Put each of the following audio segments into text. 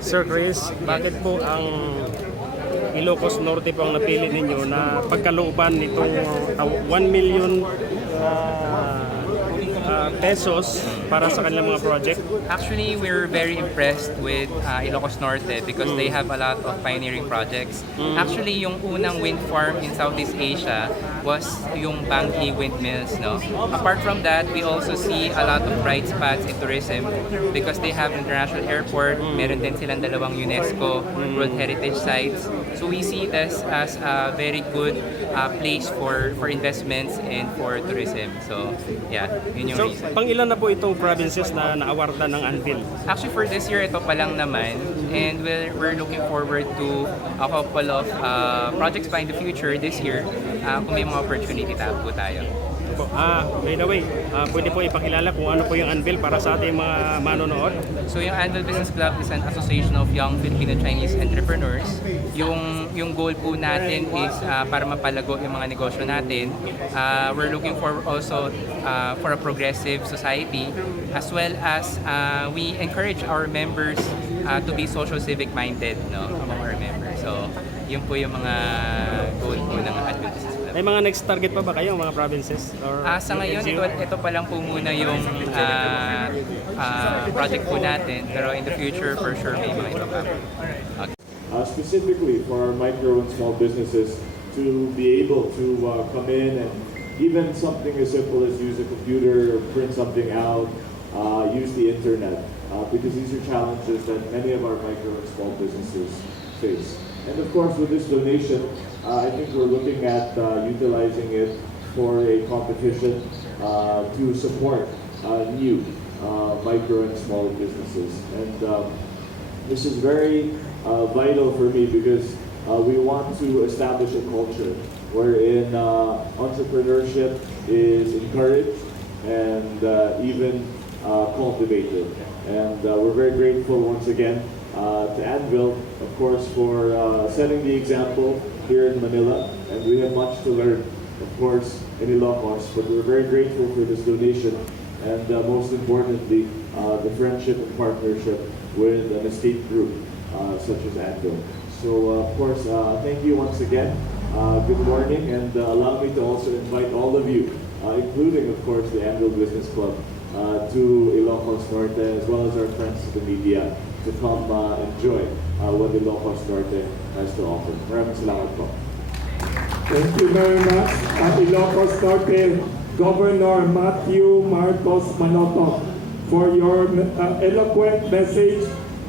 Sir Chris, bakit po ang Ilocos Norte po ang napili ninyo na pagkalooban nitong 1 million pesos para sa kanilang mga project? Actually, we're very impressed with Ilocos Norte because they have a lot of pioneering projects. Actually, yung unang wind farm in Southeast Asia was yung Bangi windmills, no? Apart from that, we also see a lot of bright spots in tourism because they have international airport, meron din silang dalawang UNESCO World Heritage Sites. So we see this as a very good place for investments and for tourism. So yeah, yun yung So, reason. pang ilan na po itong provinces na naawardan ng Anvil? Actually, for this year, ito pa lang naman. And we're looking forward to a couple of projects pa in the future this year kung may mga opportunity po tayo. By the way, pwede po ipakilala kung ano po yung Anvil para sa ating mga manonood? So yung Anvil Business Club is an association of young Filipino-Chinese entrepreneurs. Yung goal po natin is para mapalago yung mga negosyo natin. We're looking for also for a progressive society, as well as we encourage our members to be social civic minded, no, among our members. So yun po yung mga goal po ng Anvil Business Club. May mga next target pa ba kayo, mga provinces? Or Sa ngayon, ito pa lang po muna yung project po natin. Pero in the future, for sure, may mga ito pa. Okay. Specifically for our micro and small businesses to be able to come in and even something as simple as use a computer, print something out, use the internet, because these are challenges that many of our micro and small businesses face. And of course, with this donation, I think we're looking at utilizing it for a competition to support new micro and small businesses. And this is very vital for me because we want to establish a culture wherein entrepreneurship is encouraged and even cultivated. And we're very grateful once again to Anvil, of course, for setting the example here in Manila, and we have much to learn, of course, in Ilocos, but we're very grateful for this donation, and most importantly, the friendship and partnership with an esteemed group such as Anvil. So, of course, thank you once again. Good morning, and allow me to also invite all of you, including, of course, the Anvil Business Club, to Ilocos Norte, as well as our friends to the media, to come enjoy what Ilocos Norte has to offer. Maraming salamat po. Thank you very much, Ilocos Norte Governor Mathew Marcos Manotoc, for your eloquent message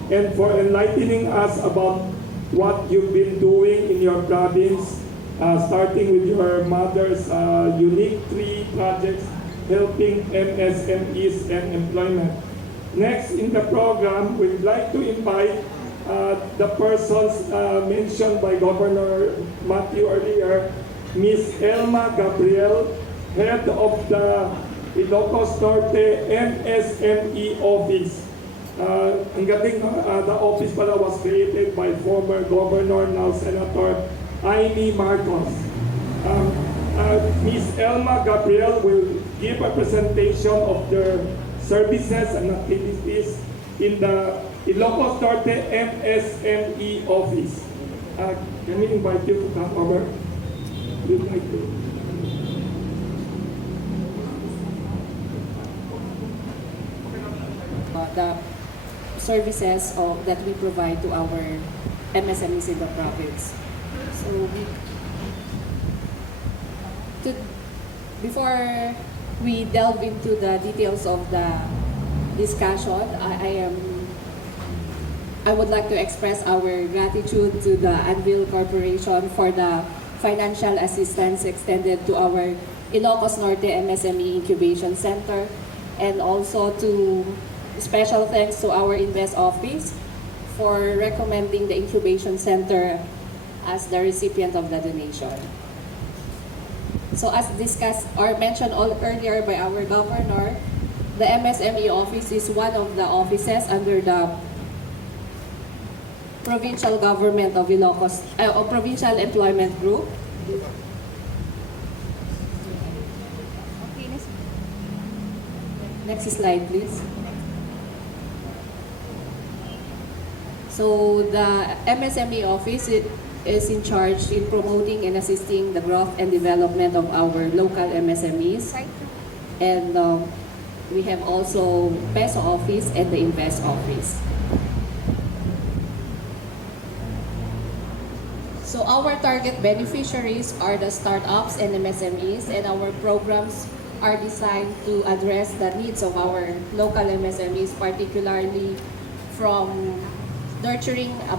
and for enlightening us about what you've been doing in your province, starting with your mother's unique 3 projects helping MSMEs and employment. Next in the program, we'd like to invite the persons mentioned by Governor Mathew earlier, Ms. Elma Gabriel, head of the Ilocos Norte MSME office. Ang gating the office pala was created by former Governor, now Senator Mathew Marcos. Ms. Elma Gabriel will give a presentation of their services and activities in the Ilocos Norte MSME office. Can we invite you to come over? We'd like to. The services that we provide to our MSMEs in the province. So before we delve into the details of the discussion, I would like to express our gratitude to the Anvil Corporation for the financial assistance extended to our Ilocos Norte MSME Incubation Center, and also to special thanks to our Invest Office for recommending the Incubation Center as the recipient of the donation. So as discussed or mentioned earlier by our governor, the MSME office is one of the offices under the provincial government of Ilocos, or provincial employment group. Next slide, please. So the MSME office is in charge in promoting and assisting the growth and development of our local MSMEs. And we have also PESO office and the Invest office. So our target beneficiaries are the startups and MSMEs, and our programs are designed to address the needs of our local MSMEs, particularly from nurturing a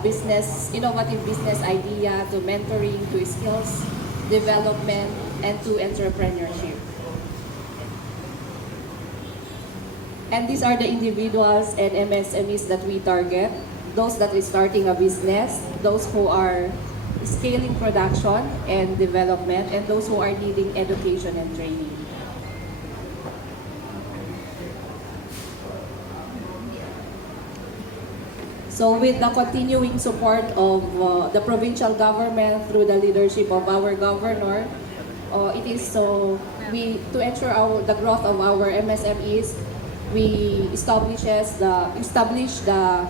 innovative business idea, to mentoring, to skills development, and to entrepreneurship. And these are the individuals and MSMEs that we target: those that is starting a business, those who are scaling production and development, and those who are needing education and training. So with the continuing support of the provincial government through the leadership of our governor, it is to ensure the growth of our MSMEs, we established the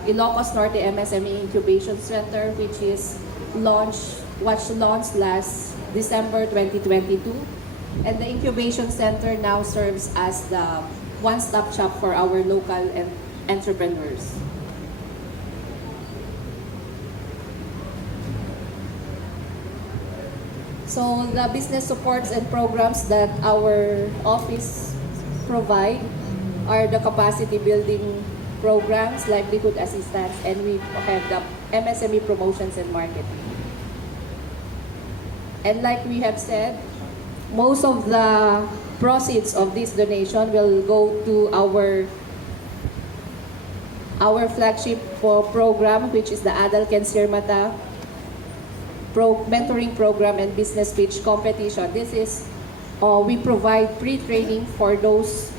Ilocos Norte MSME Incubation Center, which was launched last December 2022. And the Incubation Center now serves as the one-stop shop for our local entrepreneurs. So the business supports and programs that our office provide are the capacity building programs, livelihood assistance, and we have the MSME promotions and marketing. And like we have said, most of the proceeds of this donation will go to our flagship program, which is the Adal Kensir Mata mentoring program and business pitch competition. This is, we provide pre-training for those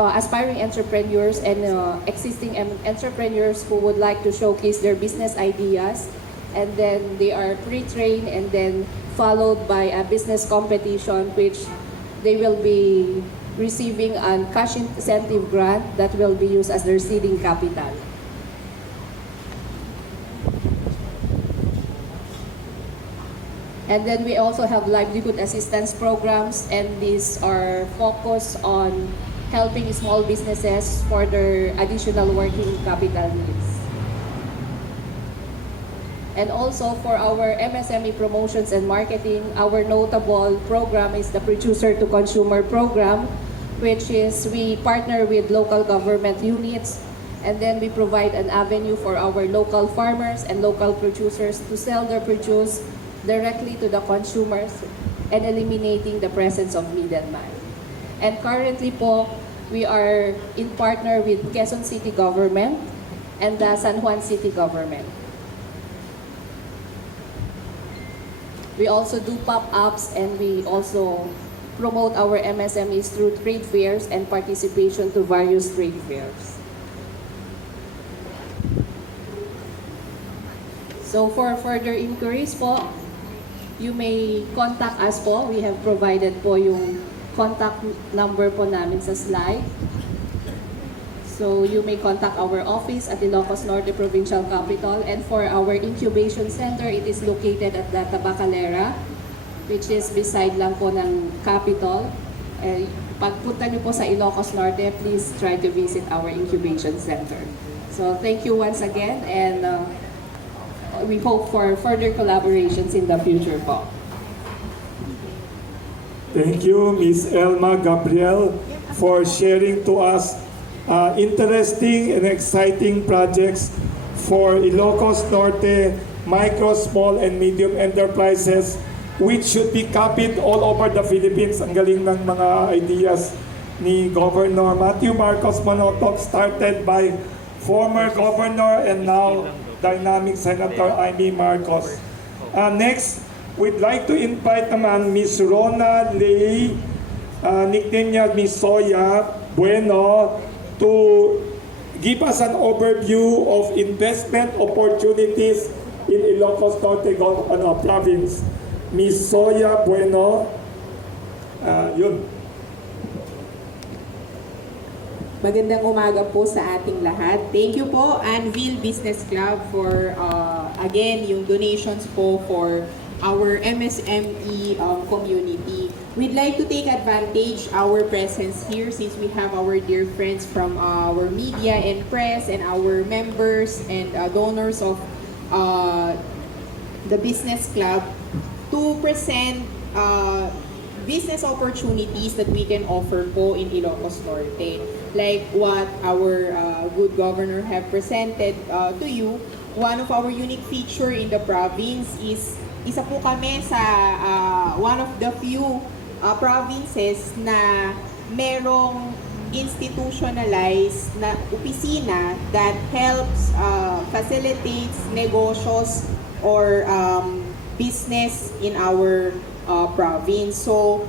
aspiring entrepreneurs and existing entrepreneurs who would like to showcase their business ideas, and then they are pre-trained and then followed by a business competition, which they will be receiving a cash incentive grant that will be used as their seeding capital. And then we also have livelihood assistance programs, and these are focused on helping small businesses for their additional working capital needs. And also for our MSME promotions and marketing, our notable program is the Producer to Consumer program, which is we partner with local government units, and then we provide an avenue for our local farmers and local producers to sell their produce directly to the consumers and eliminating the presence of middleman. And currently po, we are in partner with Quezon City Government and the San Juan City Government. We also do pop-ups, and we also promote our MSMEs through trade fairs and participation to various trade fairs. So for further inquiries po, you may contact us po. We have provided po yung contact number po namin sa slide. So you may contact our office at Ilocos Norte Provincial Capital, and for our incubation center, it is located at the Tabacalera, which is beside lang po ng Capitol. Pagpunta niyo po sa Ilocos Norte, please try to visit our incubation center. So thank you once again, and we hope for further collaborations in the future po. Thank you, Ms. Elma Gabriel, for sharing to us interesting and exciting projects for Ilocos Norte micro, small, and medium enterprises, which should be copied all over the Philippines. Ang galing ng mga ideas ni Governor Mathew Marcos Manotoc, started by former governor and now dynamic Senator Amy Marcos. Next, we'd like to invite naman Ms. Rona Lei, nickname niya Ms. Soya Bueno, to give us an overview of investment opportunities in Ilocos Norte province. Ms. Soya Bueno, yun. Magandang umaga po sa ating lahat. Thank you po, Anvil Business Club, for again, yung donations po for our MSME community. We'd like to take advantage our presence here since we have our dear friends from our media and press and our members and donors of the business club to present business opportunities that we can offer po in Ilocos Norte. Like what our good governor have presented to you, one of our unique feature in the province is isa po kami sa one of the few provinces na merong institutionalized na opisina that helps facilitates negosyo or business in our province. So,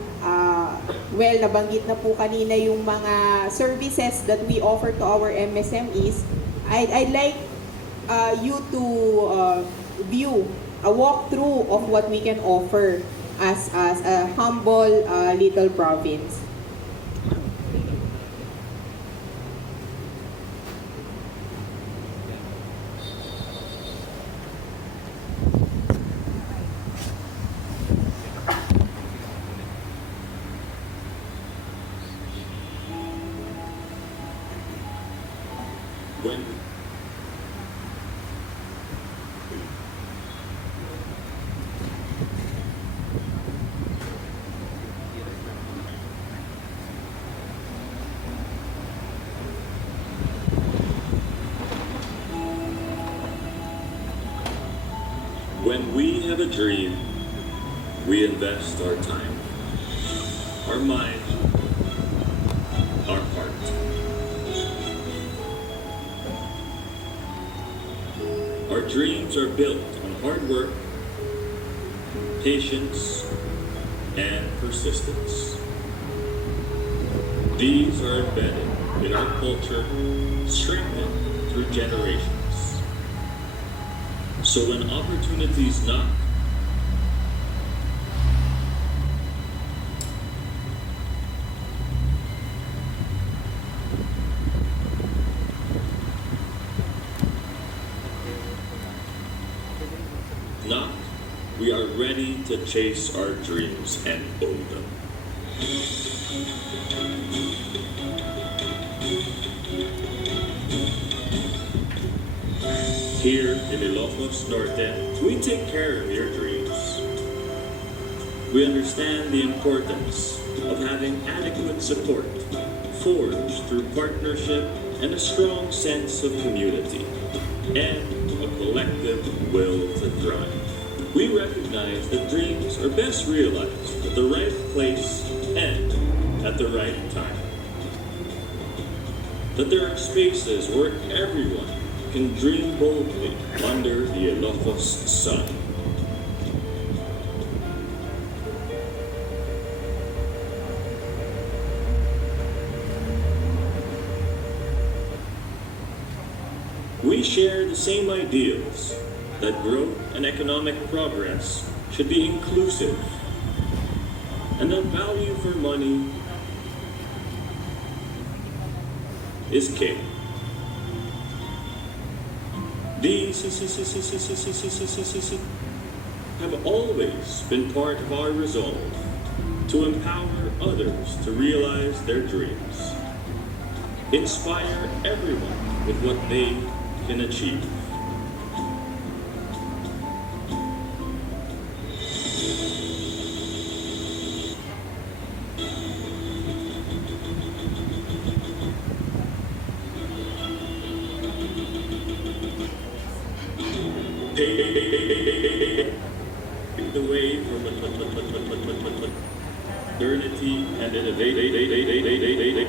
well, nabanggit na po kanina yung mga services that we offer to our MSMEs. I'd like you to view a walkthrough of what we can offer as a humble little province. When we have a dream, we invest our time, our mind, our heart. Our dreams are built on hard work, patience, and persistence. These are embedded in our culture, strengthened through generations. So when opportunities knock, we are ready to chase our dreams and own them. Here in Ilocos Norte, we take care of your dreams. We understand the importance of having adequate support, forged through partnership and a strong sense of community, and a collective will to thrive. We recognize that dreams are best realized at the right place and at the right time. That there are spaces where everyone can dream boldly under the Ilocos sun. We share the same ideals that growth and economic progress should be inclusive and that value for money is king. These have always been part of our resolve to empower others to realize their dreams, inspire everyone with what they can achieve. The way for modernity and innovation,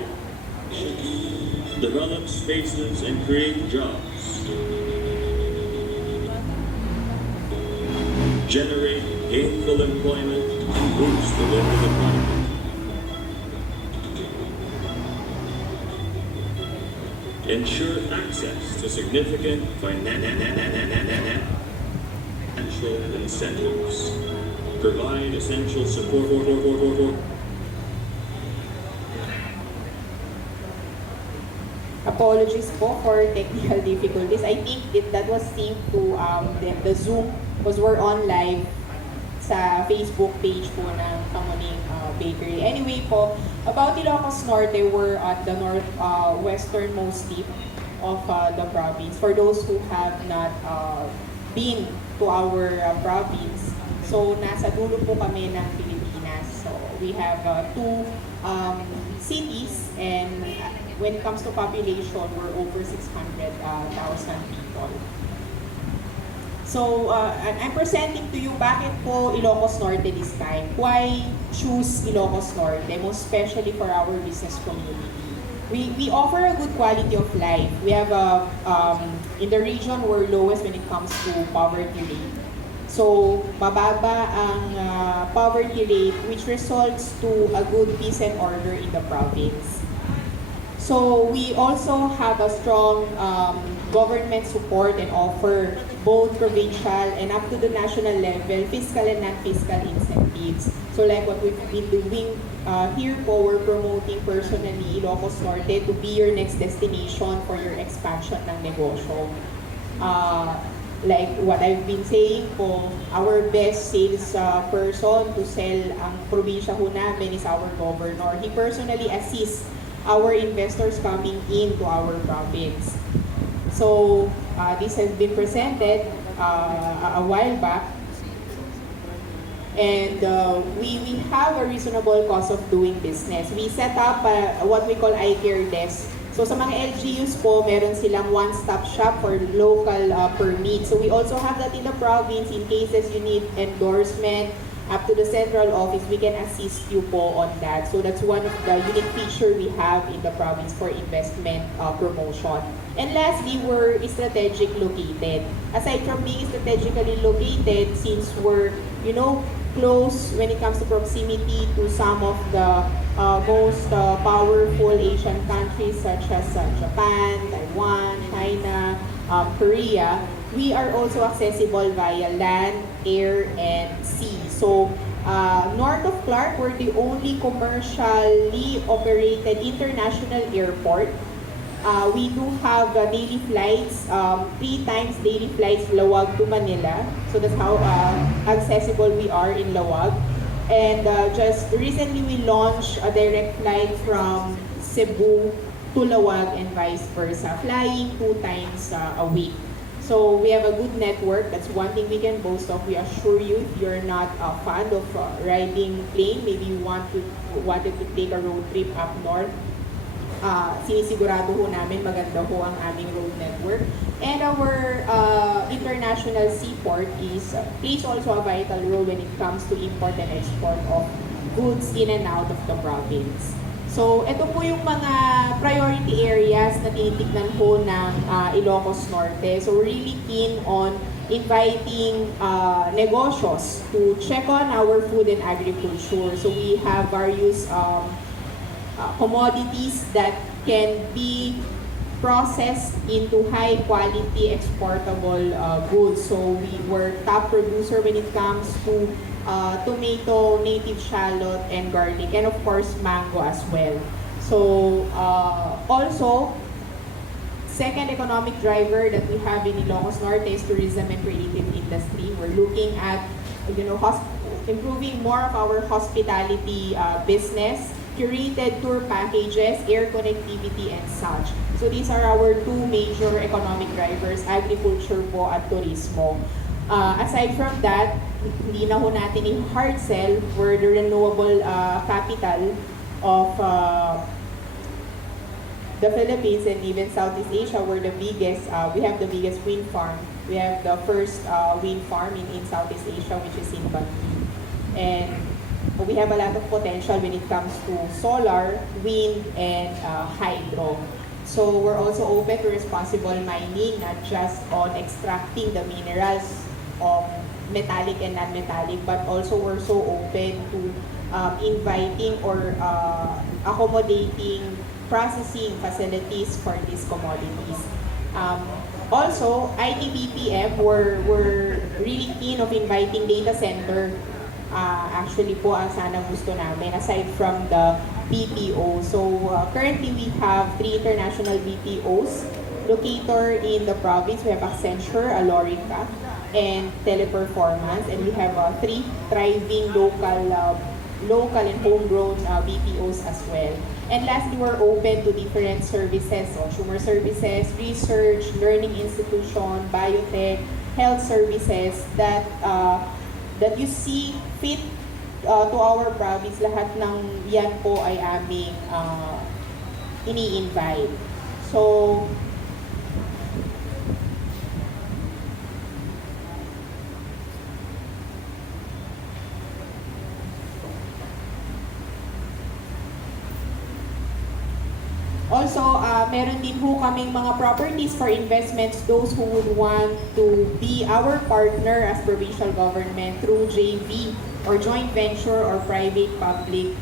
develop spaces and create jobs, generate gainful employment and boost the local economy. Ensure access to significant financial incentives. Provide essential support. apologies po for technical difficulties. I think that was synced to the Zoom because we're on live sa Facebook page po ng Kamuning Bakery. Anyway po, about Ilocos Norte, we're at the westernmost tip of the province. For those who have not been to our province, so nasa dulo po kami ng Pilipinas. So we have two cities, and when it comes to population, we're over 600,000 people. So, I'm presenting to you bakit po Ilocos Norte this time. Why choose Ilocos Norte, most especially for our business community? We offer a good quality of life. We have in the region, we're lowest when it comes to poverty rate. So, mababa ang poverty rate, which results to a good peace and order in the province. So, we also have a strong government support and offer both provincial and up to the national level, fiscal and non-fiscal incentives. So like what we've been doing here po, we're promoting personally Ilocos Norte to be your next destination for your expansion ng negosyo. Like what I've been saying po, our best sales person to sell ang probinsya ho namin is our governor. He personally assists our investors coming into our province. So, this has been presented a while back, and we have a reasonable cost of doing business. We set up what we call eye-care desk. So, sa mga LGUs po, meron silang one-stop shop for local permits. So, we also have that in the province in cases you need endorsement up to the central office, we can assist you po on that. So that's one of the unique feature we have in the province for investment promotion. And lastly, we're strategic located. Aside from being strategically located, since we're, close when it comes to proximity to some of the most powerful Asian countries such as Japan, Taiwan, China, Korea, we are also accessible via land, air, and sea. So, north of Clark, we're the only commercially operated international airport. We do have daily flights, 3 times daily flights Lawag to Manila. So that's how accessible we are in Lawag. And just recently we launched a direct flight from Cebu to Lawag and vice versa, flying 2 times a week. So we have a good network. That's one thing we can boast of. We assure you, if you're not fond of riding plane, maybe you wanted to take a road trip up north, sinisigurado ho namin maganda ho ang aming road network. And our international seaport plays also a vital role when it comes to import and export of goods in and out of the province. So, ito po yung mga priority areas na tinitignan po ng Ilocos Norte. So, we're really keen on inviting negosyo to check on our food and agriculture. So, we have various commodities that can be processed into high-quality exportable goods. So, we were top producer when it comes to tomato, native shallot, and garlic, and of course mango as well. So also, second economic driver that we have in Ilocos Norte is tourism and creative industry. We're looking at improving more of our hospitality business, curated tour packages, air connectivity, and such. So these are our 2 major economic drivers, agriculture po at turismo. Aside from that, hindi na ho natin i-hard sell, we're the renewable capital of the Philippines and even Southeast Asia. We're the biggest, we have the biggest wind farm. We have the first wind farm in Southeast Asia, which is in Baguio. And we have a lot of potential when it comes to solar, wind, and hydro. So we're also open to responsible mining, not just on extracting the minerals of metallic and non-metallic, but also we're so open to inviting or accommodating processing facilities for these commodities. Also, ITBPM, we're really keen of inviting data center. Actually po, ang sana gusto namin, aside from the BPO. So currently we have 3 international BPOs locator in the province. We have Accenture, Alorica, and Teleperformance, and we have 3 thriving local and homegrown BPOs as well. And lastly, we're open to different services, consumer services, research, learning institution, biotech, health services that that you see fit to our province. Lahat ng yan po ay aming ini-invite. So, also, meron din ho kaming mga properties for investments, those who would want to be our partner as provincial government through JV or joint venture or private-public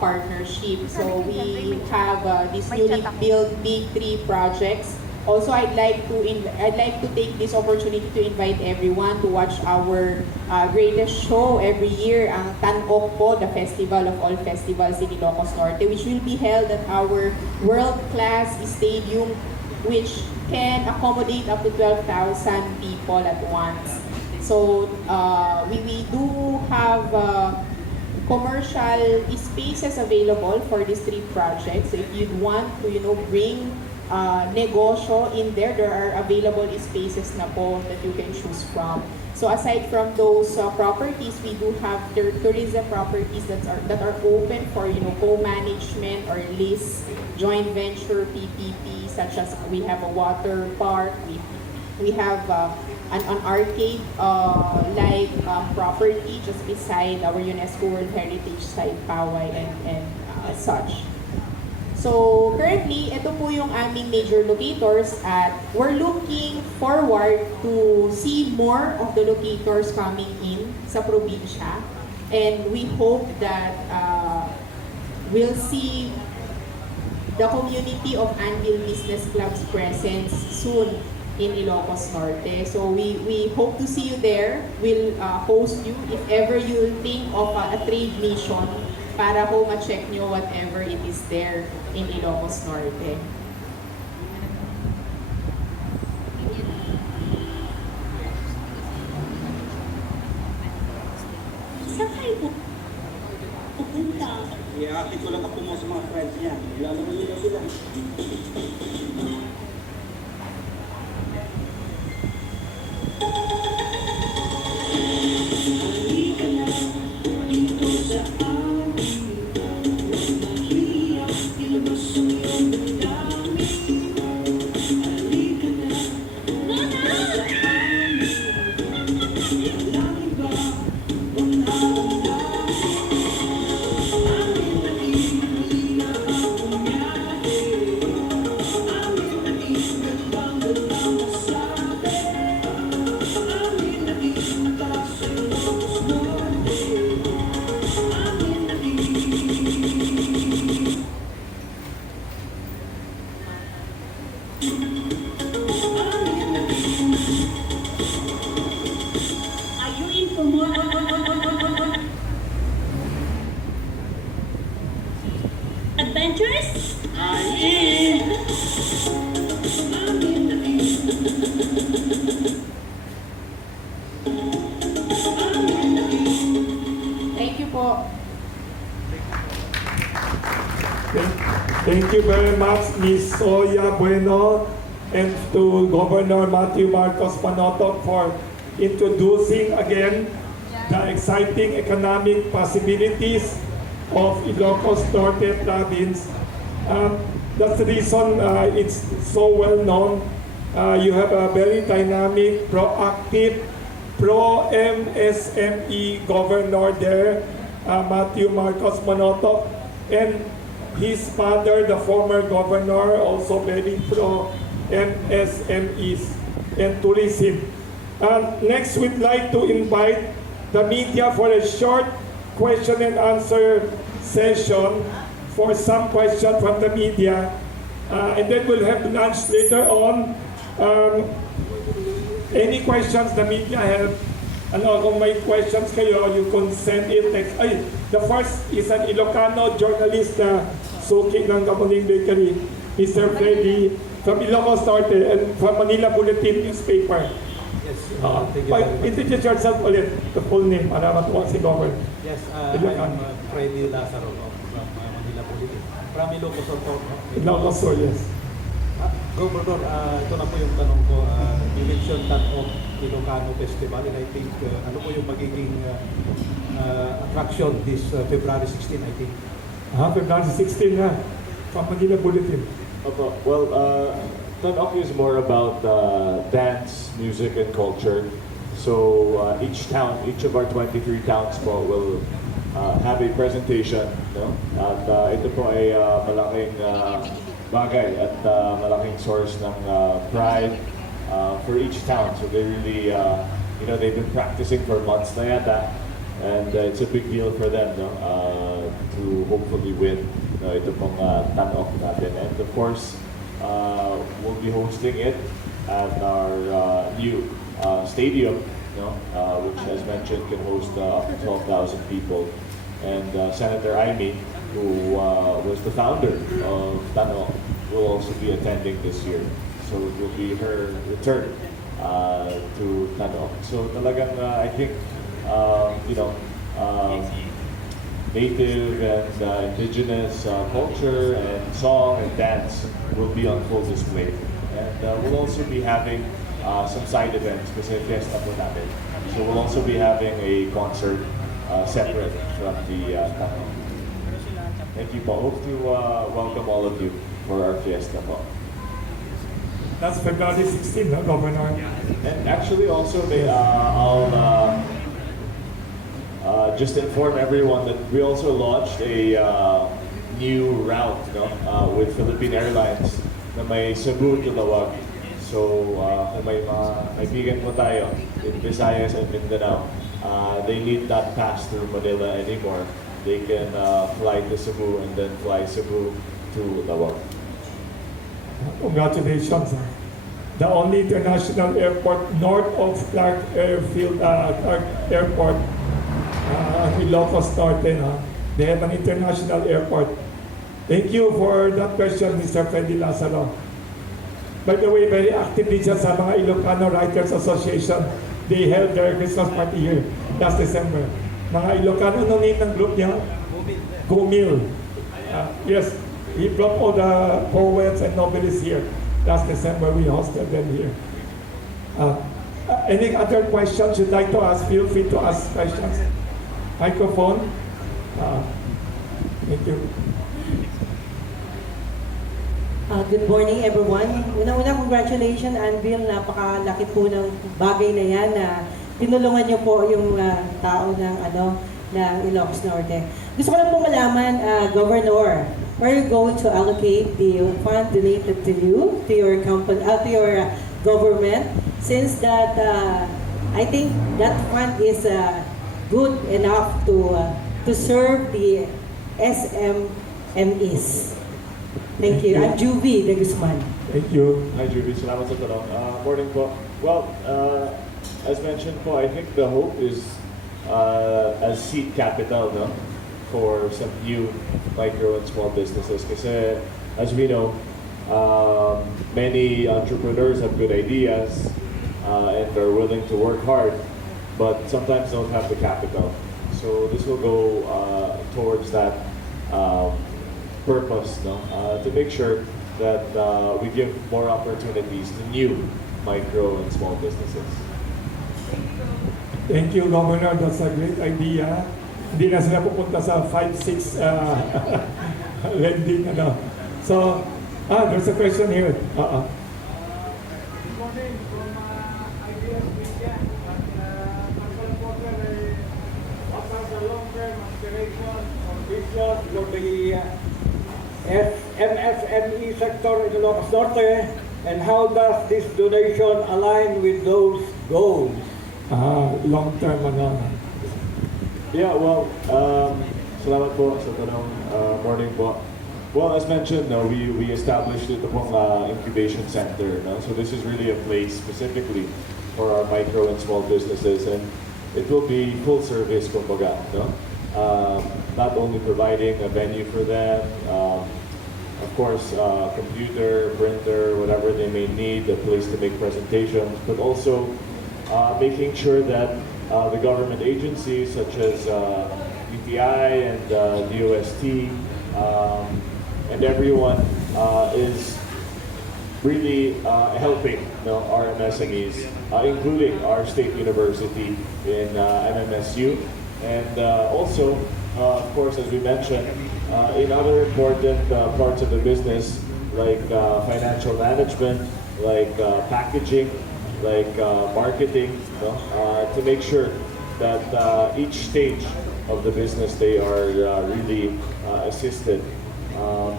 partnership. So we have these newly built Big 3 projects. Also, I'd like to take this opportunity to invite everyone to watch our greatest show every year, ang Tan-Ok po, the festival of all festivals in Ilocos Norte, which will be held at our world-class stadium, which can accommodate up to 12,000 people at once. So we do have commercial spaces available for these 3 projects. So if you'd want to, bring negosyo in there are available spaces na po that you can choose from. So aside from those properties, we do have tourism properties that are open for co-management or lease, joint venture, PPP, such as we have a water park, we have an arcade like property just beside our UNESCO World Heritage Site Paway and such. So currently, ito po yung aming major locators at we're looking forward to see more of the locators coming in sa probinsya. And we hope that we'll see the community of Anvil Business Club's presence soon in Ilocos Norte. So we hope to see you there. We'll host you if ever you think of a trade mission para ho ma-check nyo whatever it is there in Ilocos Norte. Saan kayo pupunta? I-aakit ko lang ako mo sa mga friends niya. Lalo mo nila sila. Adventures? Thank you po. Thank you very much, Ms. Soya Bueno, and to Governor Mathew Marcos Manotoc for introducing again the exciting economic possibilities of Ilocos Norte province. That's the reason it's so well known. You have a very dynamic, proactive, pro-MSME governor there, Mathew Marcos Manotoc, and his father, the former governor, also very pro-MSMEs and tourism. Next, we'd like to invite the media for a short question and answer session for some questions from the media. And then we'll have lunch later on. Any questions the media have, kung may questions kayo, you can send it text. The first is an Ilocano journalist na suki ng Kamuning Bakery, Mr. Freddy from Ilocos Norte and from Manila Bulletin newspaper. Yes, thank you. Introduce yourself ulit, the full name, para matuwa si Governor. Yes, I'm Freddy Lazaro from Manila Bulletin. From Ilocos Norte. Ilocos Norte, yes. Governor, ito na po yung tanong ko. You mentioned that of Ilocano Festival and I think ano po yung magiging attraction this February 16, I think. February 16 na, from Manila Bulletin. Okay. Well, Tanok is more about dance, music, and culture. So each town, each of our 23 towns po will have a presentation. No? At ito po ay malaking bagay at malaking source ng pride for each town. So they really, they've been practicing for months na yata. And it's a big deal for them, no? To hopefully win ito pong Tanok natin. And of course, we'll be hosting it at our new stadium, which as mentioned can host up to 12,000 people. And Senator Aimee, who was the founder of Tanok, will also be attending this year. So it will be her return to Tanok. So talagang I think native and indigenous culture and song and dance will be on full display. And we'll also be having some side events kasi fiesta po natin. So we'll also be having a concert separate from the Tanok. Thank you po. Hope to welcome all of you for our fiesta po. That's February 16, no, Governor? And actually also I'll just inform everyone that we also launched a new route with Philippine Airlines na may Cebu to Lawag. So kung may mga kaibigan po tayo in Visayas and Mindanao, they need not pass through Manila anymore. They can fly to Cebu and then fly Cebu to Lawag. Congratulations. The only international airport north of Clark Airfield, Clark Airport, Ilocos Norte, they have an international airport. Thank you for that question, Mr. Freddy Lazaro. By the way, very actively dyan sa mga Ilocano Writers Association, they held their Christmas party here last December. Mga Ilocano, ano name ng group niya? Gumil. Yes, he brought all the poets and novelists here. Last December, we hosted them here. Any other questions you'd like to ask? Feel free to ask questions. Microphone. Thank you. Good morning, everyone. Una-una, congratulations, Anvil. Napakalaki po ng bagay na yan na tinulungan niyo po yung tao ng Ilocos Norte. Gusto ko lang po malaman, Governor, where are you going to allocate the fund donated to you, to your company, to your government, since that I think that fund is good enough to serve the SMMEs. Thank you. I'm Juvie de Guzman. Thank you. Hi Juvie, salamat sa tanong. Morning po. Well, as mentioned po, I think the hope is as seed capital, no? For some new micro and small businesses. Kasi as we know, many entrepreneurs have good ideas and are willing to work hard, but sometimes don't have the capital. So this will go towards that purpose, no? To make sure that we give more opportunities to new micro and small businesses. Thank you, Governor. That's a great idea. Hindi na sila pupunta sa 5-6 lending. So, there's a question here. For the MSME sector in Ilocos Norte, and how does this donation align with those goals? Long-term, Yeah, well, salamat po sa tanong. Morning po. Well, as mentioned, no, we established ito pong incubation center. No? So this is really a place specifically for our micro and small businesses. And it will be full service, kumbaga, no? Not only providing a venue for them, of course, computer, printer, whatever they may need, a place to make presentations, but also making sure that the government agencies such as UTI and DOST and everyone is really helping, our MSMEs, including our state university in MMSU, and also, of course, as we mentioned, in other important parts of the business, like financial management, like packaging, like marketing, to make sure that each stage of the business they are really assisted.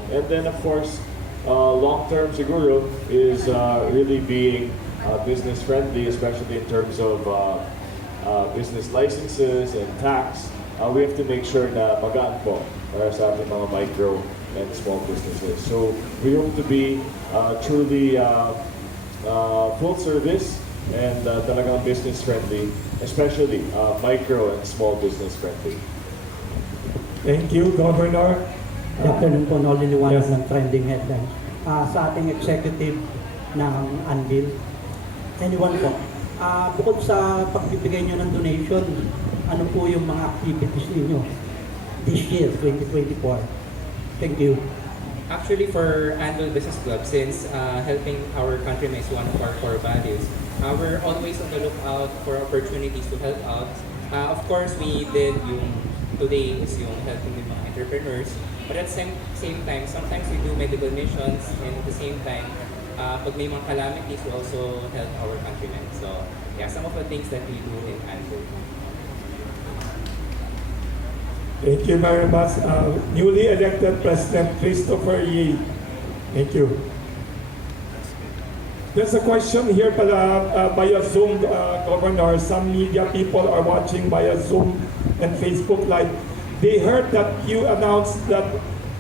And then, of course, long-term siguro is really being business friendly, especially in terms of business licenses and tax. We have to make sure na magaan po para sa ating mga micro and small businesses. So we hope to be truly full service and talagang business friendly, especially micro and small business friendly. Thank you, Governor. Good afternoon po, noliliwanag ng trending headline. Sa ating executive ng Anvil, anyone po, bukod sa pagbibigay nyo ng donation, ano po yung mga activities ninyo this year, 2024? Thank you. Actually, for Anvil Business Club, since helping our countrymen is one of our core values, we're always on the lookout for opportunities to help out. Of course, we did yung today is yung helping with mga entrepreneurs, but at the same time, sometimes we do medical missions, and at the same time, pag may mga calamities, we also help our countrymen. So, yeah, some of the things that we do in Anvil. Thank you very much. Newly elected President Christopher Yee. Thank you. There's a question here via Zoom, Governor. Some media people are watching via Zoom and Facebook Live. They heard that you announced that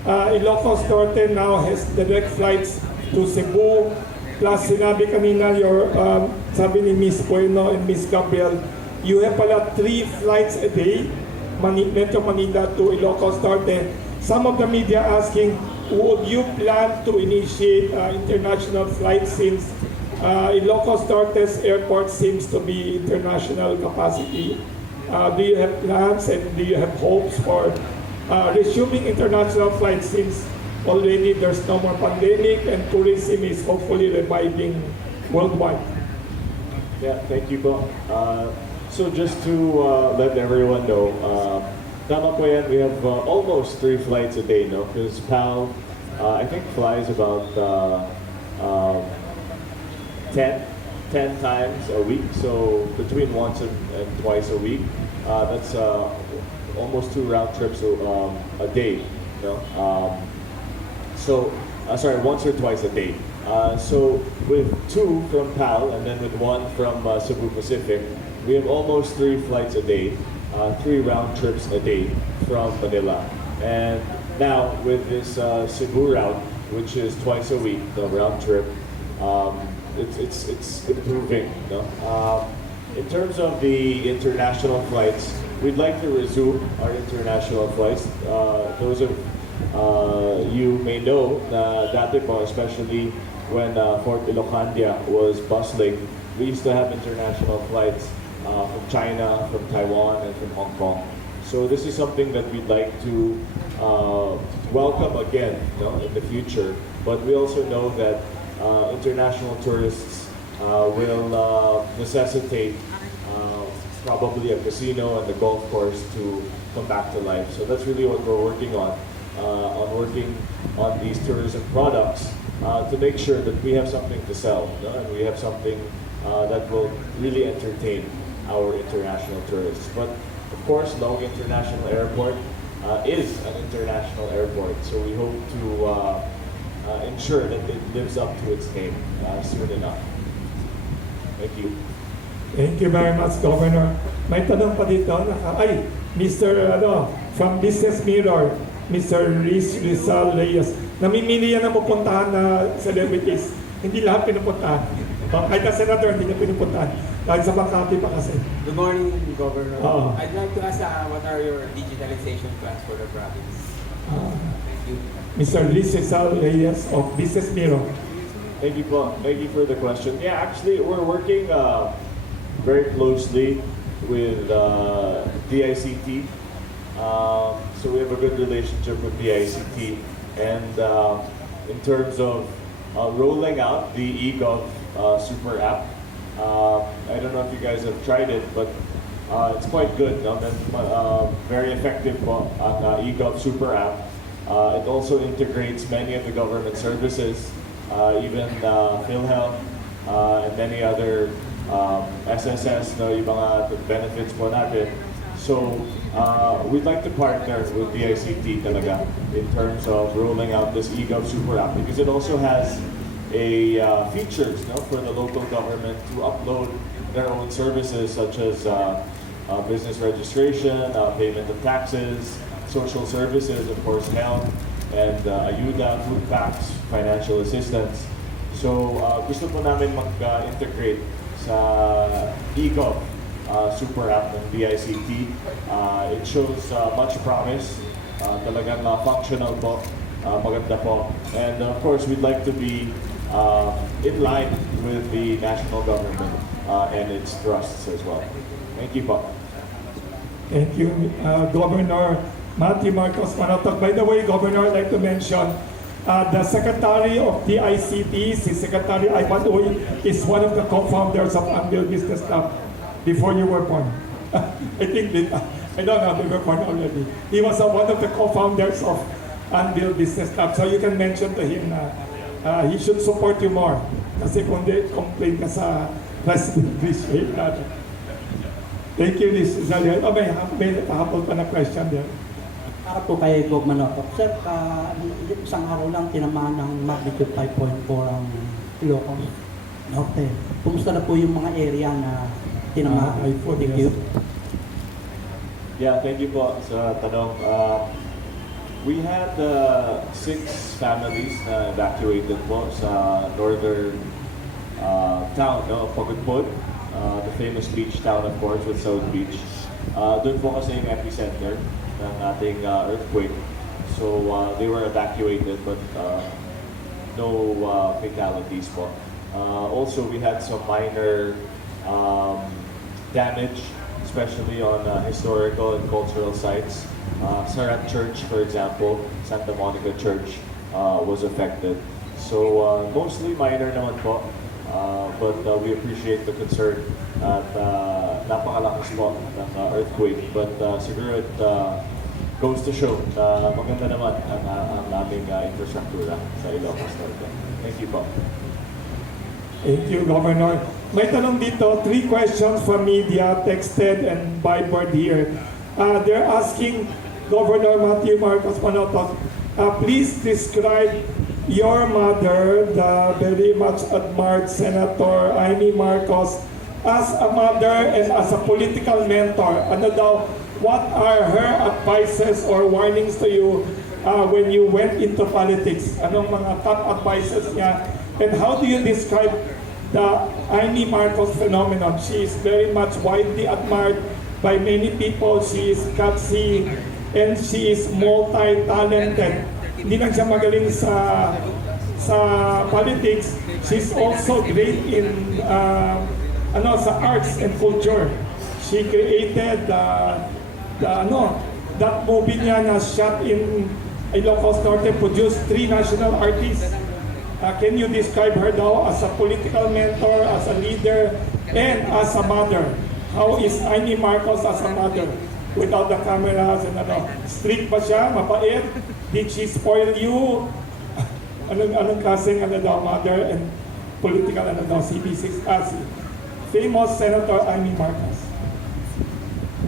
Ilocos Norte now has direct flights to Cebu. Plus, sinabi kanina, sabi ni Miss Bueno and Miss Gabriel, you have pala 3 flights a day, Metro Manila to Ilocos Norte. Some of the media asking, would you plan to initiate international flights since Ilocos Norte's airport seems to be international capacity? Do you have plans and do you have hopes for resuming international flights since already there's no more pandemic and tourism is hopefully reviving worldwide? Yeah, thank you, Bo. So just to let everyone know, tama po yan, we have almost 3 flights a day, no? Because PAL, I think flies about 10 times a week, so between once and twice a week. That's almost 2 round trips a day, you know? Sorry, once or twice a day. So with 2 from PAL and then with 1 from Cebu Pacific, we have almost 3 flights a day, 3 round trips a day from Manila. And now with this Cebu route, which is twice a week, the round trip, it's improving. You know? In terms of the international flights, we'd like to resume our international flights. Those of you may know na dati po, especially when Fort Ilocandia was bustling, we used to have international flights from China, from Taiwan, and from Hong Kong. So this is something that we'd like to welcome again, you know, in the future. But we also know that international tourists will necessitate probably a casino and the golf course to come back to life. So that's really what we're working on working on these tourism products to make sure that we have something to sell, you know, and we have something that will really entertain our international tourists. But of course, Long International Airport is an international airport, so we hope to ensure that it lives up to its name soon enough. Thank you. Thank you very much, Governor. May tanong pa dito. Mr. From Business Mirror, Mr. Rizal Reyes. Namimili yan ang pupuntahan na celebrities. Hindi lahat pinupuntahan. Kahit na senator, hindi niya pinupuntahan. Kahit sa Makati pa kasi. Good morning, Governor. Oo. I'd like to ask what are your digitalization plans for the province? Thank you. Mr. Luis Cesar Reyes of Business Bureau. Thank you, Paul. Thank you for the question. Yeah, actually, we're working very closely with DICT. So we have a good relationship with DICT. And in terms of rolling out the eGov super app, I don't know if you guys have tried it, but it's quite good. Very effective on eGov super app. It also integrates many of the government services, even PhilHealth and many other SSS, yung mga benefits po natin. So we'd like to partner with DICT talaga in terms of rolling out this eGov super app because it also has a features for the local government to upload their own services such as business registration, payment of taxes, social services, of course, health, and ayuda, food packs, financial assistance. So, gusto po namin mag-integrate sa eGov super app ng DICT. It shows much promise, talagang functional po, maganda po. And of course, we'd like to be in line with the national government and its thrusts as well. Thank you po. Thank you, Governor Mathew Marcos Manotoc. By the way, Governor, I'd like to mention the Secretary of DICT, si Secretary Ivan Uy, is one of the co-founders of Anvil Business Club before you were born. I think that, I don't know if you were born already. He was one of the co-founders of Anvil Business Club. So you can mention to him na he should support you more. Kasi kung di, complain ka sa President Christian. Thank you, Liz Zaliel. Oh, may pahapon pa na question there. Para po kay Gov Manotoc. Sir, isang araw lang tinamaan ng magnitude 5.4 ang Ilocos Norte. Kumusta na po yung mga area na tinamaan? Thank you. Yeah, thank you po sa tanong. We had 6 families na evacuated po sa northern town, Pagudpod, the famous beach town, of course, with South Beach. Doon po kasi yung epicenter ng ating earthquake. So they were evacuated, but no fatalities po. Also, we had some minor damage, especially on historical and cultural sites. Sarat Church, for example, Santa Monica Church was affected. So mostly minor naman po, but we appreciate the concern at napakalakas po ng earthquake. But siguro it goes to show na maganda naman ang aming infrastruktura sa Ilocos Norte. Thank you po. Thank you, Governor. May tanong dito, 3 questions from media, texted and by board here. They're asking Governor Mathew Marcos Manotoc, please describe your mother, the very much admired Senator Amy Marcos, as a mother and as a political mentor. Ano daw, what are her advices or warnings to you when you went into politics? Anong mga top advices niya? And how do you describe the Amy Marcos phenomenon? She is very much widely admired by many people. She is gutsy and she is multi-talented. Hindi lang siya magaling sa politics. She's also great in sa arts and culture. She created that movie niya na shot in Ilocos Norte, produced 3 national artists. Can you describe her daw as a political mentor, as a leader, and as a mother? How is Amy Marcos as a mother? Without the cameras and strict ba siya? Mabait? Did she spoil you? Anong klaseng mother and political CB6 famous Senator Amy Marcos?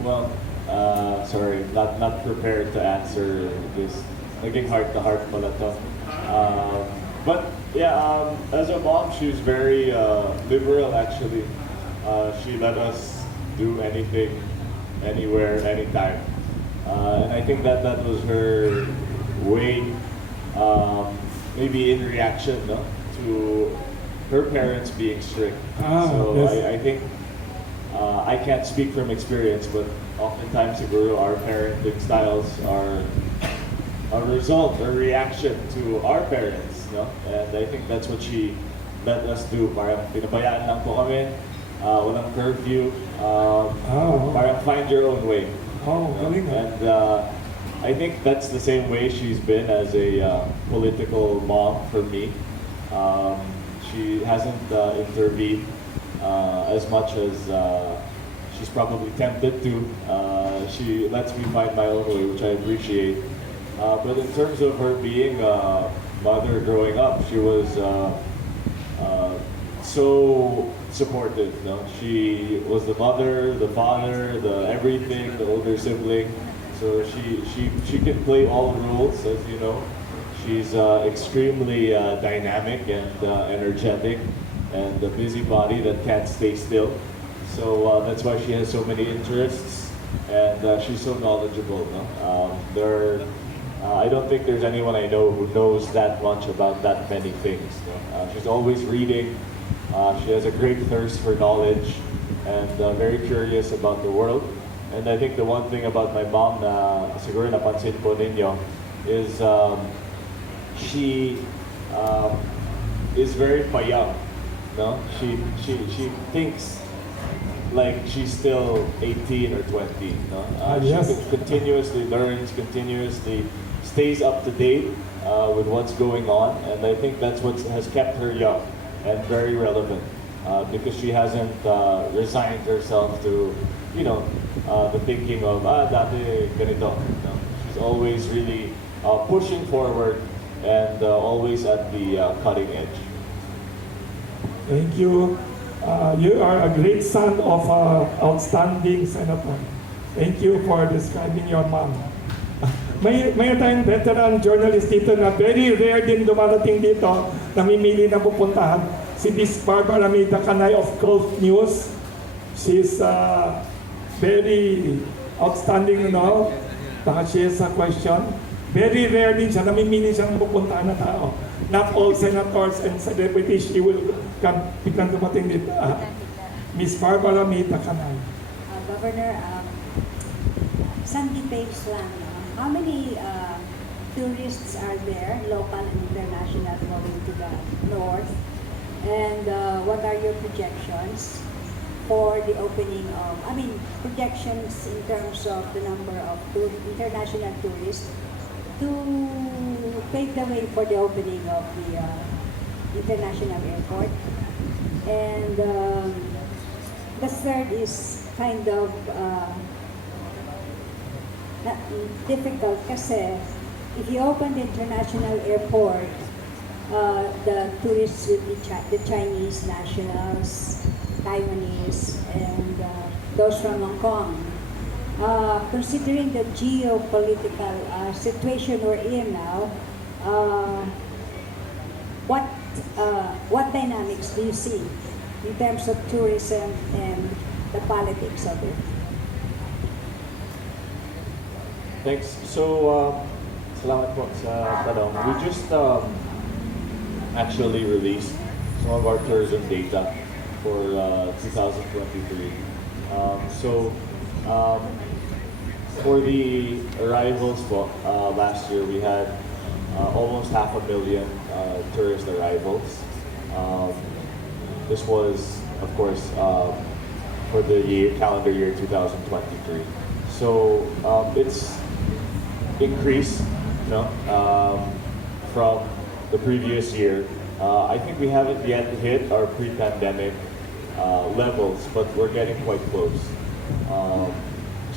Well, sorry, not prepared to answer this. Naging heart-to-heart pala to. But yeah, as a mom, she was very liberal actually. She let us do anything, anywhere, anytime. And I think that was her way, maybe in reaction to her parents being strict. Ah, So yes. I think I can't speak from experience, but oftentimes siguro our parenting styles are a result or reaction to our parents, no? And I think that's what she let us do. Parang pinabayaan lang po kami, walang curfew, parang find your own way. Oh, galing. And I think that's the same way she's been as a political mom for me. She hasn't intervened as much as she's probably tempted to. She lets me find my own way, which I appreciate. But in terms of her being a mother growing up, she was so supportive. No? She was the mother, the father, the everything, the older sibling. So she can play all roles, as you know. She's extremely dynamic and energetic, and a busybody that can't stay still. So that's why she has so many interests, and she's so knowledgeable. No? I don't think there's anyone I know who knows that much about that many things. No? She's always reading. She has a great thirst for knowledge, and very curious about the world. And I think the one thing about my mom na siguro napansin po ninyo is she is very young. No? She thinks like she's still 18 or 20. No? Yes. She continuously learns, continuously stays up to date with what's going on, and I think that's what has kept her young and very relevant because she hasn't resigned herself to, the thinking of dati ganito. No? She's always really pushing forward and always at the cutting edge. Thank you. You are a great son of outstanding senator. Thank you for describing your mom. May tayong veteran journalist dito na very rare din dumarating dito, namimili na pupuntahan. Si Miss Barbara Mita Kanay of Gulf News. She's very outstanding, Baka she has a question. Very rare din siya, namimili siyang pupuntahan na tao. Not all senators and celebrities she will come, biglang dumating dito. Miss Barbara Mita Kanay. Governor, some details lang. How many tourists are there, local and international, going to the north? And what are your projections for the opening of, projections in terms of the number of international tourists to pave the way for the opening of the international airport? And the third is kind of difficult kasi if you open the international airport, the tourists will be the Chinese nationals, Taiwanese, and those from Hong Kong. Considering the geopolitical situation we're in now, what dynamics do you see in terms of tourism and the politics of it? Thanks. So, salamat po sa tanong. We just actually released some of our tourism data for 2023. For the arrivals po, last year we had almost 500,000 tourist arrivals. This was, of course, for the calendar year 2023. So it's increased, from the previous year. I think we haven't yet hit our pre-pandemic levels, but we're getting quite close.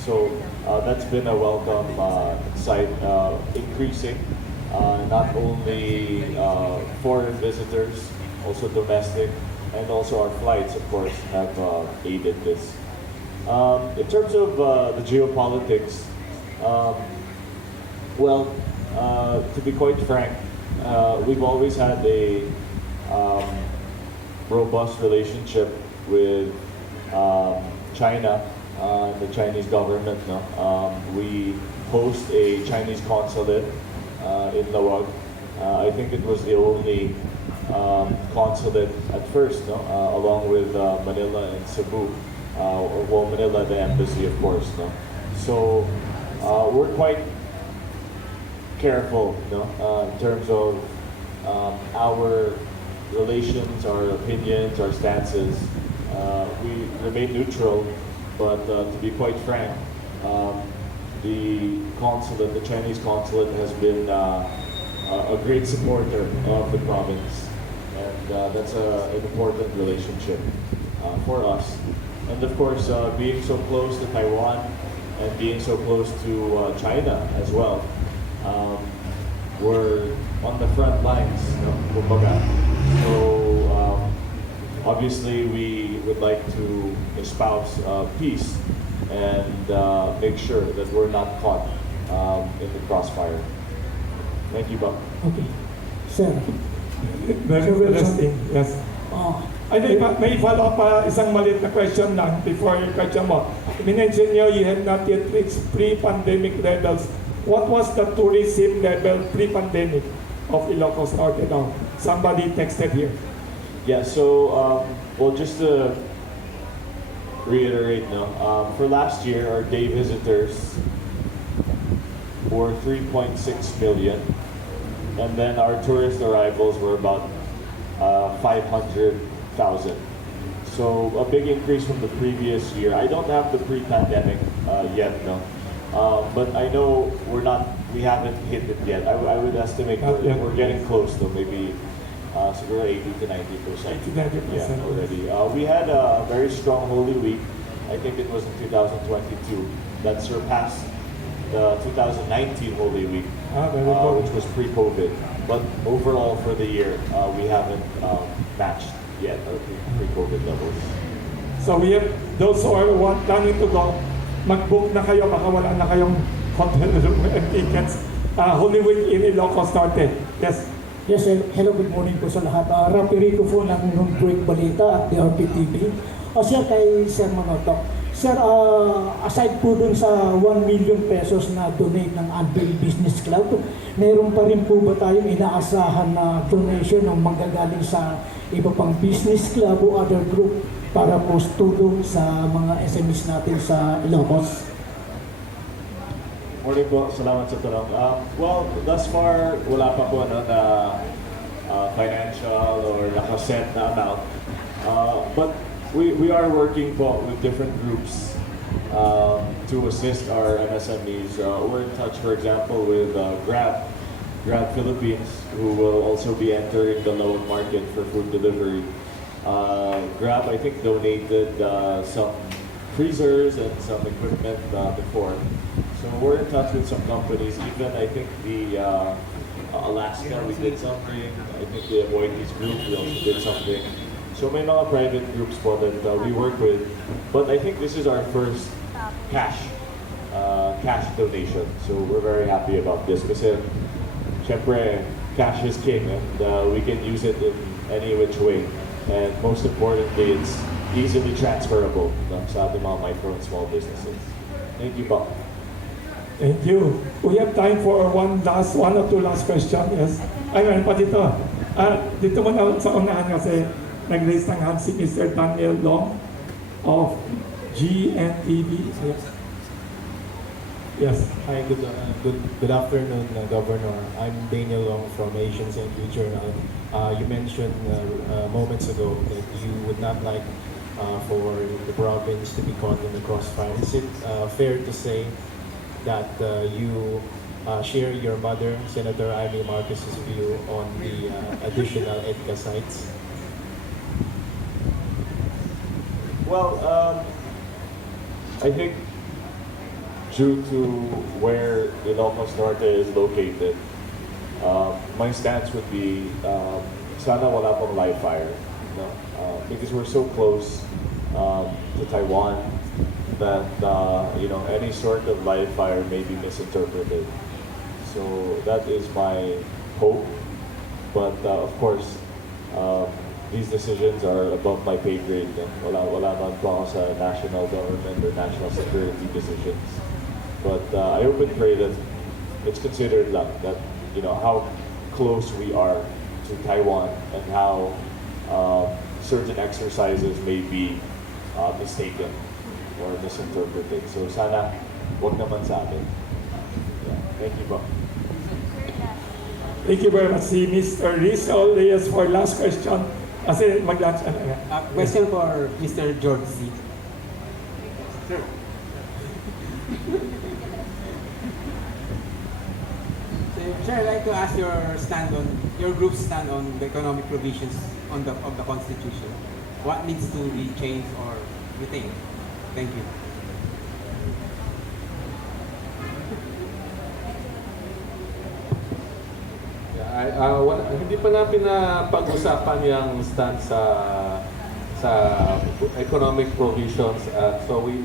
So that's been a welcome sight, increasing not only foreign visitors, also domestic, and also our flights, of course, have aided this. In terms of the geopolitics, to be quite frank, we've always had a robust relationship with China, the Chinese government. We host a Chinese consulate in Lawag. I think it was the only consulate at first, no? Along with Manila and Cebu. Well, Manila, the embassy, of course. No? So we're quite careful, no? In terms of our relations, our opinions, our stances. We remain neutral, but to be quite frank, the consulate, the Chinese consulate, has been a great supporter of the province, and that's an important relationship for us. And of course, being so close to Taiwan and being so close to China as well, we're on the front lines, kumbaga. So obviously, we would like to espouse peace and make sure that we're not caught in the crossfire. Thank you, Bob. Okay. Sir. Very interesting. Yes. Ay, may follow up isang maliit na question lang before your question mo. Minention nyo you have not yet reached pre-pandemic levels. What was the tourism level pre-pandemic of Ilocos Norte now? Somebody texted here. Yeah, so, well, just to reiterate, for last year, our day visitors were 3.6 million, and then our tourist arrivals were about 500,000. So a big increase from the previous year. I don't have the pre-pandemic yet, but I know we haven't hit it yet. I would estimate we're getting close, though, maybe. So we're 80 to 90%. Yeah, already. We had a very strong Holy Week. I think it was in 2022 that surpassed the 2019 Holy Week, which was pre-COVID. But overall for the year, we haven't matched yet our pre-COVID levels. So we have those who are planning to go, mag-book na kayo, baka wala na kayong hotel room and tickets. Holy Week in Ilocos Norte. Yes. Yes, hello, good morning po sa lahat. Rapi Rico po ng Break Balita at the RPTV. Sir, kay Sir Manotoc. Sir, aside po dun sa 1 million pesos na donate ng Anvil Business Club, meron pa rin po ba tayong inaasahan na donation ng manggagaling sa iba pang business club o other group para po tulong sa mga SMEs natin sa Ilocos? Morning po, salamat sa tanong. Well, thus far, wala pa po na financial or nakaset na amount. But we are working po with different groups to assist our MSMEs. We're in touch, for example, with Grab Philippines, who will also be entering the loan market for food delivery. Grab, I think, donated some freezers and some equipment before. So we're in touch with some companies. Even I think the Alaska, we did something. I think the Avoides group, we also did something. So may mga private groups po that we work with. But I think this is our first cash donation. So we're very happy about this. Kasi syempre, cash is king, and we can use it in any which way. And most importantly, it's easily transferable sa ating mga micro and small businesses. Thank you, Bob. Thank you. We have time for one or two last question. Yes. Ay, meron pa dito. Dito mo na sa unahan kasi nag-raise ng hand si Mr. Daniel Long of GNTV. Yes. Hi, good afternoon, Governor. I'm Daniel Long from Asian Century Journal. You mentioned moments ago that you would not like for the province to be caught in the crossfire. Is it fair to say that you share your mother, Senator Mathew Marcos' view on the additional EDCA sites? Well, I think due to where Ilocos Norte is located, my stance would be sana wala pang live fire, because we're so close to Taiwan that any sort of live fire may be misinterpreted. So that is my hope, but of course these decisions are above my pay grade. Wala man po ako sa national government or national security decisions. But I hope and pray that it's considered lang that how close we are to Taiwan and how certain exercises may be mistaken or misinterpreted. So sana wag naman sa atin. Yeah. Thank you, bro. Thank you very much. Si Mr. Rizal Reyes for last question. Kasi mag-lunch na. Question for Mr. George Z. Sir. Sir, I'd like to ask your group's stand on the economic provisions of the Constitution. What needs to be changed or retained? Thank you. Hindi pa natin na pag-usapan yung stand sa economic provisions. So we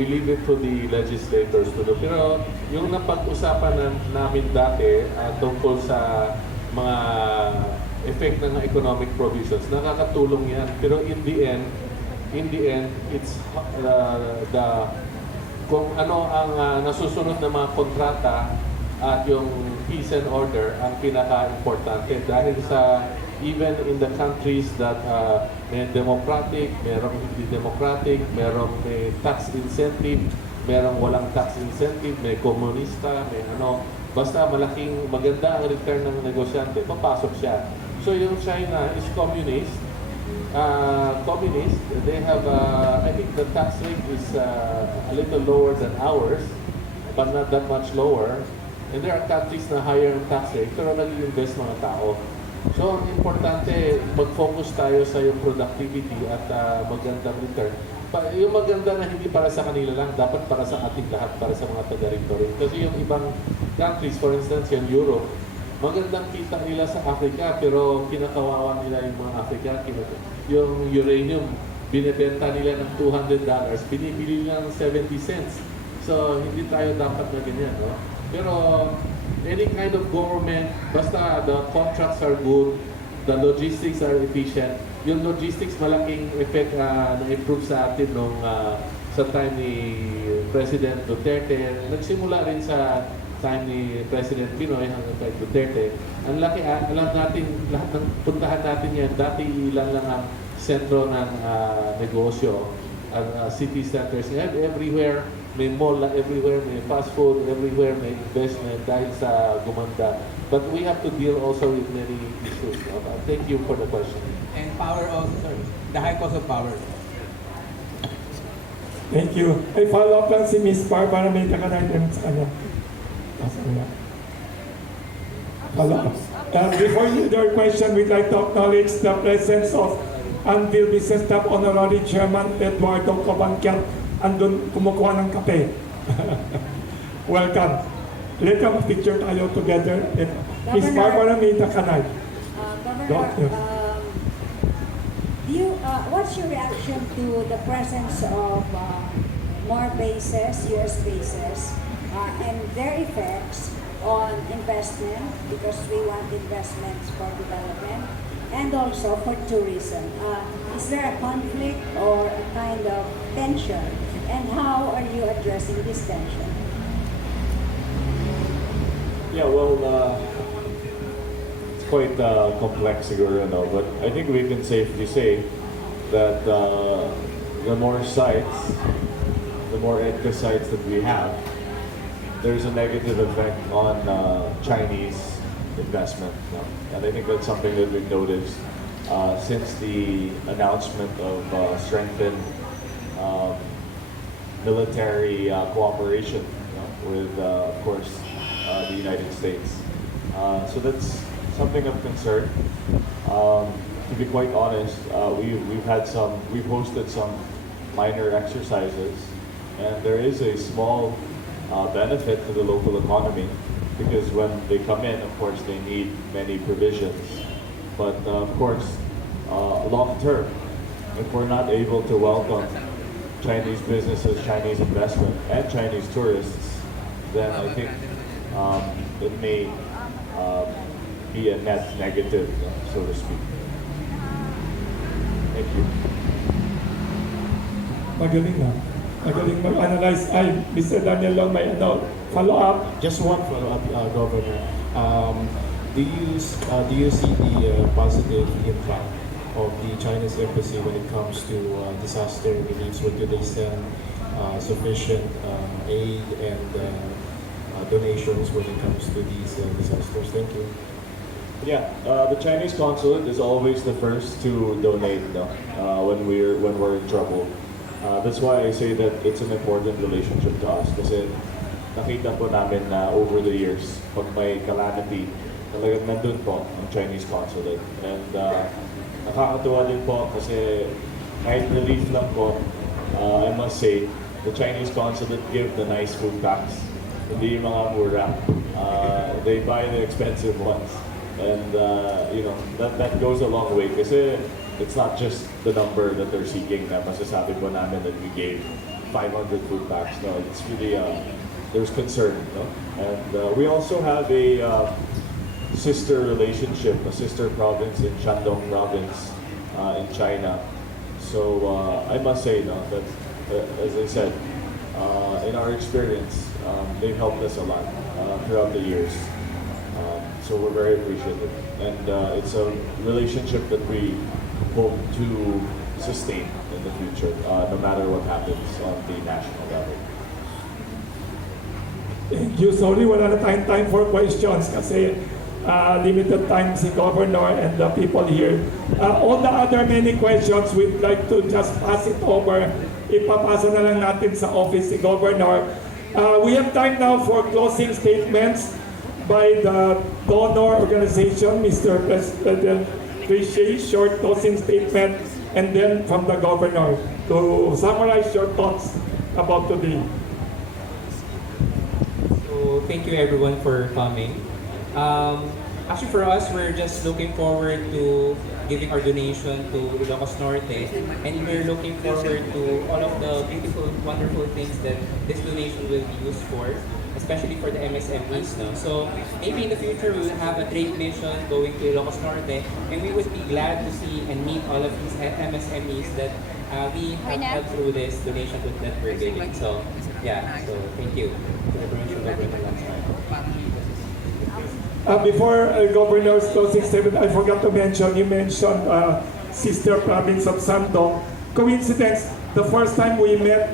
leave it to the legislators to do. Pero yung napag-usapan namin dati tungkol sa mga effect ng economic provisions, nakakatulong yan. Pero in the end, it's kung ano ang nasusunod na mga kontrata at yung peace and order ang pinaka-importante dahil sa even in the countries that may democratic, merong hindi democratic, merong may tax incentive, merong walang tax incentive, may komunista, may basta maganda ang return ng negosyante, papasok siya. So yung China is communist, they have, I think the tax rate is a little lower than ours, but not that much lower. And there are countries na higher ang tax rate, pero nag-invest mga tao. So, ang importante, mag-focus tayo sa yung productivity at magandang return. Yung maganda na hindi para sa kanila lang, dapat para sa ating lahat, para sa mga taga-rito rin. Kasi yung ibang countries, for instance, yung Europe, magandang kita nila sa Africa, pero kinakawawa nila yung mga Africa. Yung uranium, binibenta nila ng $200, binibili nila ng 70 cents. So, hindi tayo dapat na ganyan, no? Pero any kind of government, basta the contracts are good, the logistics are efficient. Yung logistics malaking effect na-improve sa atin nung sa time ni President Duterte. Nagsimula rin sa time ni President Pinoy hanggang kay Duterte. Ang laki, alam natin, lahat ng puntahan natin yan, dati ilan lang ang sentro ng negosyo, city centers. Everywhere, may mall everywhere, may fast food everywhere, may investment dahil sa gumanda. But we have to deal also with many issues. Thank you for the question. And power also, sir. The high cost of power. Thank you. Ay follow up lang si Miss Par para may kakanayin sa kanya. Follow up. Before your question, we'd like to acknowledge the presence of Anvil Business Staff Honorary Chairman Eduardo Cobanquian, andun kumukuha ng kape. Welcome. Let us picture tayo together. Miss Barbara Mita Kanay. Governor, what's your reaction to the presence of more bases, US bases, and their effects on investment, because we want investments for development, and also for tourism? Is there a conflict or a kind of tension? And how are you addressing this tension? Yeah, well, it's quite complex, siguro, but I think we can safely say that the more sites, the more EDCA sites that we have, there's a negative effect on Chinese investment. And I think that's something that we've noticed since the announcement of strengthened military cooperation with, of course, the United States. So that's something of concern. To be quite honest, we've hosted some minor exercises, and there is a small benefit to the local economy because when they come in, of course, they need many provisions. But of course, long term, if we're not able to welcome Chinese businesses, Chinese investment, and Chinese tourists, then I think it may be a net negative, so to speak. Thank you. Magaling na. Magaling mag-analyze. Ay, Mr. Daniel Long, may follow-up. Just one follow-up, Governor. do you see the positive impact of the Chinese embassy when it comes to disaster reliefs? What do they send sufficient aid and donations when it comes to these disasters? Thank you. Yeah, the Chinese consulate is always the first to donate, no? When we're in trouble. That's why I say that it's an important relationship to us kasi nakita po namin na over the years, pag may calamity, talagang nandun po ang Chinese consulate. And nakakatuwa din po kasi kahit relief lang po, I must say, the Chinese consulate give the nice food packs. Hindi yung mga mura. They buy the expensive ones. And you know, that goes a long way kasi it's not just the number that they're seeking na masasabi po namin that we gave 500 food packs. No, it's really, there's concern. No? And we also have a sister relationship, a sister province in Xiandong province in China. So I must say no, that, as I said, in our experience, they've helped us a lot throughout the years. So we're very appreciative. And it's a relationship that we hope to sustain in the future, no matter what happens on the national level. Thank you. Sorry, wala na tayong time for questions kasi limited time si Governor and the people here. All the other many questions, we'd like to just pass it over. Ipapasa na lang natin sa office si Governor. We have time now for closing statements by the donor organization, Mr. President Rishi, short closing statement, and then from the Governor to summarize your thoughts about today. So thank you everyone for coming. Actually for us, we're just looking forward to giving our donation to Ilocos Norte, and we're looking forward to all of the beautiful, wonderful things that this donation will be used for, especially for the MSMEs. No? So maybe in the future we will have a trade mission going to Ilocos Norte, and we would be glad to see and meet all of these MSMEs that we have helped through this donation that we're giving. So yeah, so thank you to the provincial government last time. Before Governor's closing statement, I forgot to mention, you mentioned sister province of Xiandong. Coincidence, the first time we met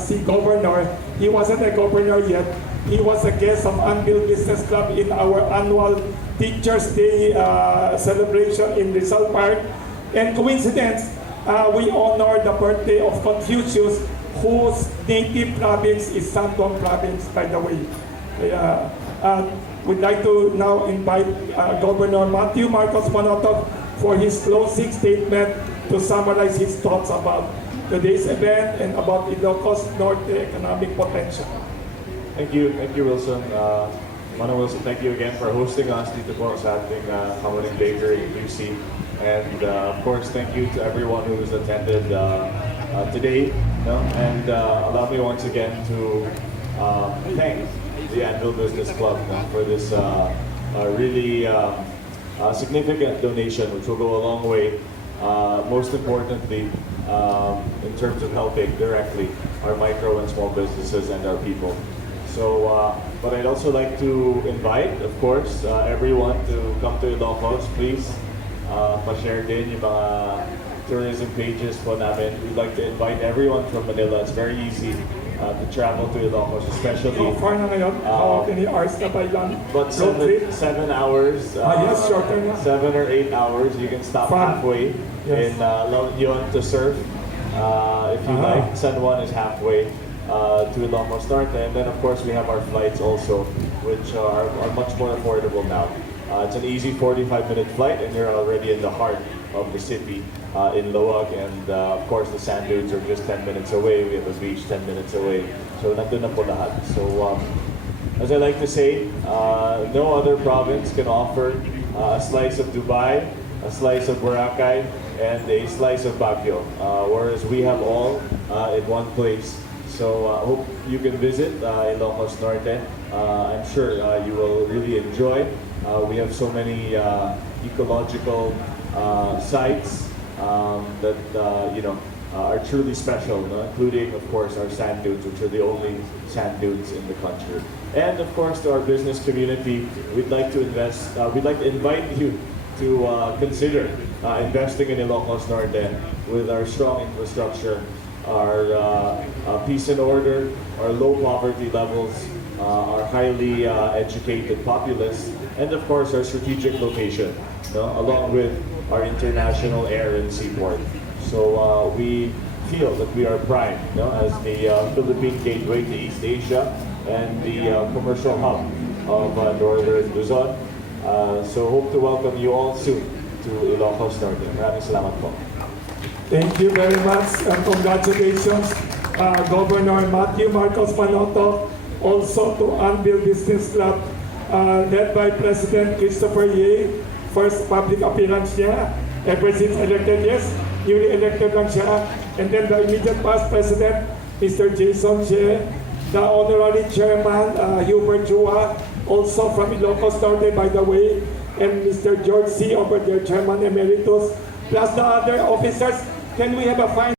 si Governor, he wasn't a governor yet. He was a guest of Anvil Business Club in our annual Teachers' Day celebration in Rizal Park. And coincidence, we honor the birthday of Confucius, whose native province is Xiandong province, by the way. We'd like to now invite Governor Mathew Marcos Manotoc for his closing statement to summarize his thoughts about today's event and about Ilocos Norte economic potential. Thank you, Wilson. Mano Wilson, thank you again for hosting us dito po sa ating Kamuning Bakery in UC. And of course, thank you to everyone who has attended today. No? And allow me once again to thank the Anvil Business Club for this really significant donation, which will go a long way. Most importantly, in terms of helping directly our micro and small businesses and our people. So, but I'd also like to invite, of course, everyone to come to Ilocos. Please, pa-share din yung mga tourism pages po namin. We'd like to invite everyone from Manila. It's very easy to travel to Ilocos, especially. How far na ngayon? How many hours na ba yan? But 7 hours. Yes, shorter na. 7 or 8 hours. You can stop halfway in La Union to surf. If you like, San Juan is halfway to Ilocos Norte. And then, of course, we have our flights also, which are much more affordable now. It's an easy 45-minute flight, and you're already in the heart of the city in Loag, and of course the sand dunes are just 10 minutes away. We have a beach 10 minutes away, so nandun na po lahat. So as I like to say, no other province can offer a slice of Dubai, a slice of Boracay, and a slice of Baguio, whereas we have all in one place. So I hope you can visit Ilocos Norte. I'm sure you will really enjoy. We have so many ecological sites that are truly special, no? Including, of course, our sand dunes, which are the only sand dunes in the country. And of course, to our business community, we'd like to invite you to consider investing in Ilocos Norte with our strong infrastructure, our peace and order, our low poverty levels, our highly educated populace, and of course our strategic location, no? Along with our international air and seaport. So we feel that we are prime, no? As the Philippine gateway to East Asia and the commercial hub of Northern Luzon. So hope to welcome you all soon to Ilocos Norte. Maraming salamat po. Thank you very much and congratulations, Governor Mathew Marcos Manotoc, also to Anvil Business Club, led by President Christopher Ye, first public appearance niya ever since elected. Yes, newly elected lang siya. And then the immediate past President, Mr. Jason Che, the honorary chairman, Hubert Chua, also from Ilocos Norte, by the way, and Mr. George C. over there, Chairman Emeritus, plus the other officers. Can we have a final